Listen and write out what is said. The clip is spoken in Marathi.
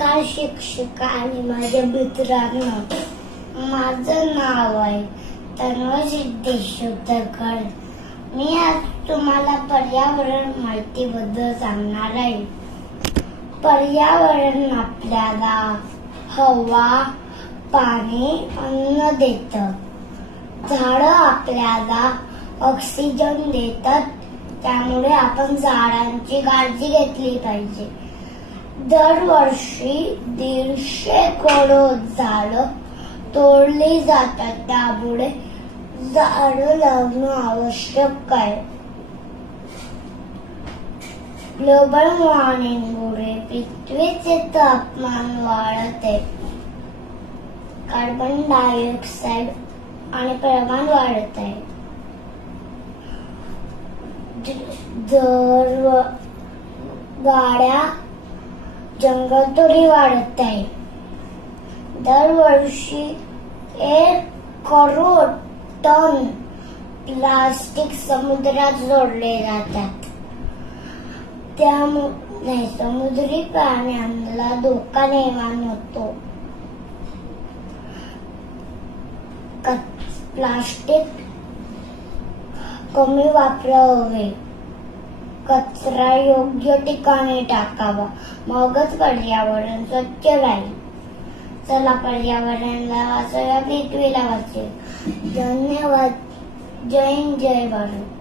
नमस्कार शिक्षिका आणि माझ्या मित्रांनो, माझं नाव आहे तन्वी सिद्धेश उतरकर। मी आज तुम्हाला पर्यावरण माहितीबद्दल सांगणार आहे। पर्यावरण आपल्याला हवा, पाणी, अन्न देतं। झाडं आपल्याला ऑक्सिजन देतात, त्यामुळे आपण झाडांची काळजी घेतली पाहिजे। दरवर्षी 150 करोड झाडं तोडली जातात, त्यामुळे झाडं लावणं आवश्यक आहे। ग्लोबल वॉर्मिंगमुळे पृथ्वीचे तापमान वाढत आहे। कार्बन डायऑक्साइड आणि प्रमाण वाढत आहे। गाड्या, जंगलतोडी वाढत आहे। दरवर्षी 1 करोड टन प्लास्टिक समुद्रात सोडले जातात, त्यामुळे समुद्री प्राण्यांना धोका निर्माण होतो। प्लास्टिक कमी वापरावे, कचरा योग्य ठिकाणी टाकावा, मगच पर्यावरण स्वच्छ राहील। चला पर्यावरणाला वाचवूया, पृथ्वीला वाचवूया। धन्यवाद। जय हिंद, जय भारत।